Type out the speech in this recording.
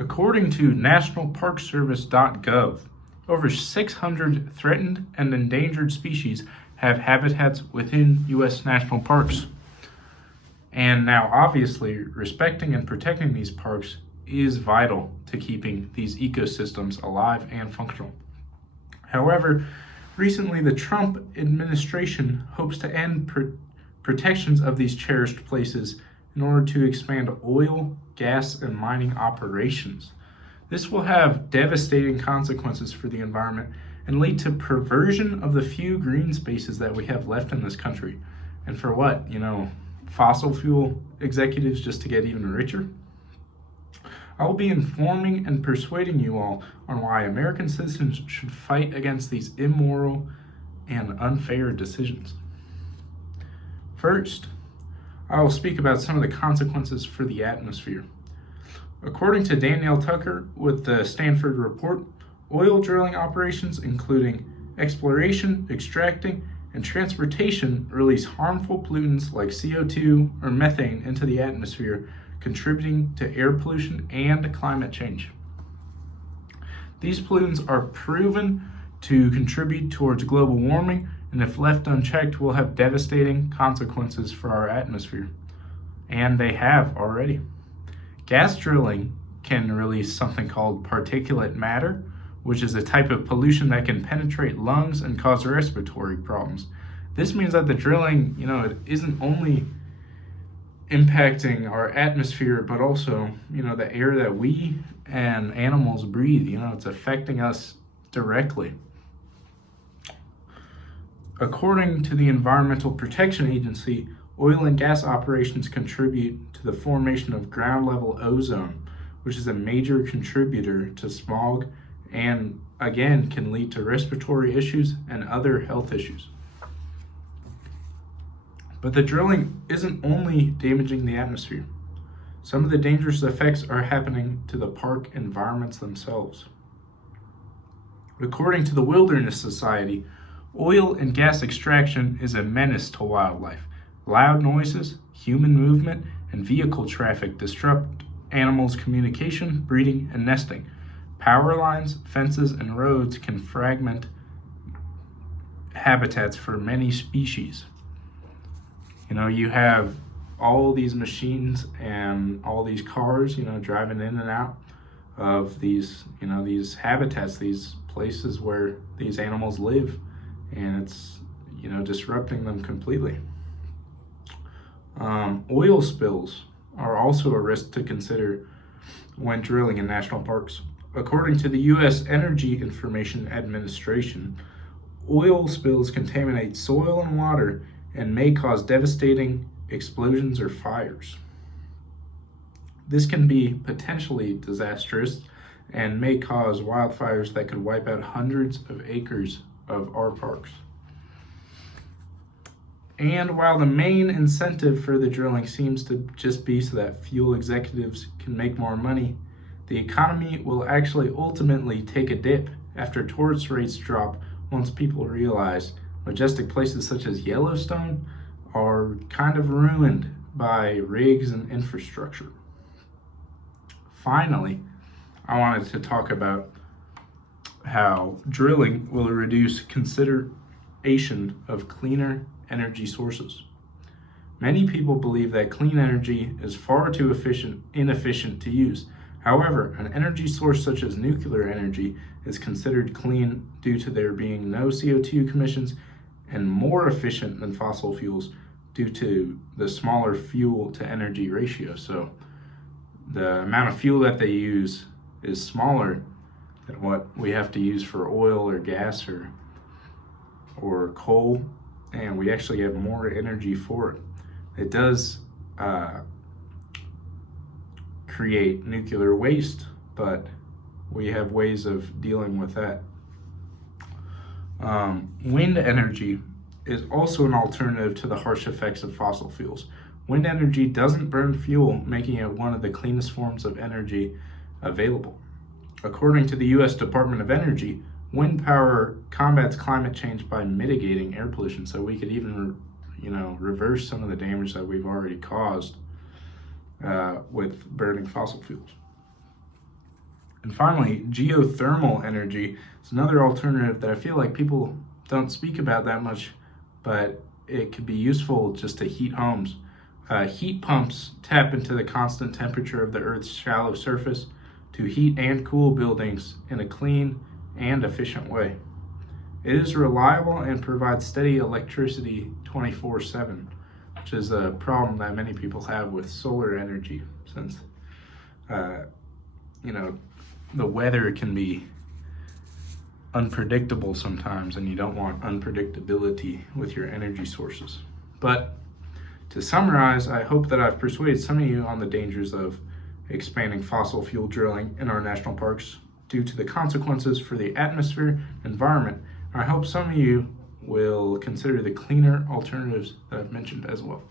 According to nationalparkservice.gov, over 600 threatened and endangered species have habitats within U.S. national parks. And now, obviously, respecting and protecting these parks is vital to keeping these ecosystems alive and functional. However, recently the Trump administration hopes to end protections of these cherished places in order to expand oil, gas, and mining operations. This will have devastating consequences for the environment and lead to perversion of the few green spaces that we have left in this country. And for what? Fossil fuel executives just to get even richer? I will be informing and persuading you all on why American citizens should fight against these immoral and unfair decisions. First, I will speak about some of the consequences for the atmosphere. According to Danielle Tucker with the Stanford Report, oil drilling operations, including exploration, extracting, and transportation, release harmful pollutants like CO2 or methane into the atmosphere, contributing to air pollution and climate change. These pollutants are proven to contribute towards global warming, and if left unchecked, will have devastating consequences for our atmosphere. And they have already. Gas drilling can release something called particulate matter, which is a type of pollution that can penetrate lungs and cause respiratory problems. This means that the drilling, it isn't only impacting our atmosphere, but also, the air that we and animals breathe. It's affecting us directly. According to the Environmental Protection Agency, oil and gas operations contribute to the formation of ground-level ozone, which is a major contributor to smog and, again, can lead to respiratory issues and other health issues. But the drilling isn't only damaging the atmosphere. Some of the dangerous effects are happening to the park environments themselves. According to the Wilderness Society, oil and gas extraction is a menace to wildlife. Loud noises, human movement, and vehicle traffic disrupt animals' communication, breeding, and nesting. Power lines, fences, and roads can fragment habitats for many species. You have all these machines and all these cars, driving in and out of these habitats, these places where these animals live, and it's, disrupting them completely. Oil spills are also a risk to consider when drilling in national parks. According to the U.S. Energy Information Administration, oil spills contaminate soil and water and may cause devastating explosions or fires. This can be potentially disastrous and may cause wildfires that could wipe out hundreds of acres of our parks. And while the main incentive for the drilling seems to just be so that fuel executives can make more money, the economy will actually ultimately take a dip after tourist rates drop once people realize majestic places such as Yellowstone are kind of ruined by rigs and infrastructure. Finally, I wanted to talk about how drilling will reduce consideration of cleaner energy sources. Many people believe that clean energy is far too inefficient to use. However, an energy source such as nuclear energy is considered clean due to there being no CO2 emissions and more efficient than fossil fuels due to the smaller fuel to energy ratio. So the amount of fuel that they use is smaller than what we have to use for oil or gas or coal, and we actually have more energy for it. It does create nuclear waste, but we have ways of dealing with that. Wind energy is also an alternative to the harsh effects of fossil fuels. Wind energy doesn't burn fuel, making it one of the cleanest forms of energy available. According to the U.S. Department of Energy, wind power combats climate change by mitigating air pollution, so we could even reverse some of the damage that we've already caused with burning fossil fuels. And finally, geothermal energy is another alternative that I feel like people don't speak about that much, but it could be useful just to heat homes. Heat pumps tap into the constant temperature of the Earth's shallow surface to heat and cool buildings in a clean and efficient way. It is reliable and provides steady electricity 24/7, which is a problem that many people have with solar energy, since you know the weather can be unpredictable sometimes, and you don't want unpredictability with your energy sources. But to summarize, I hope that I've persuaded some of you on the dangers of expanding fossil fuel drilling in our national parks due to the consequences for the atmosphere and environment. I hope some of you will consider the cleaner alternatives that I've mentioned as well.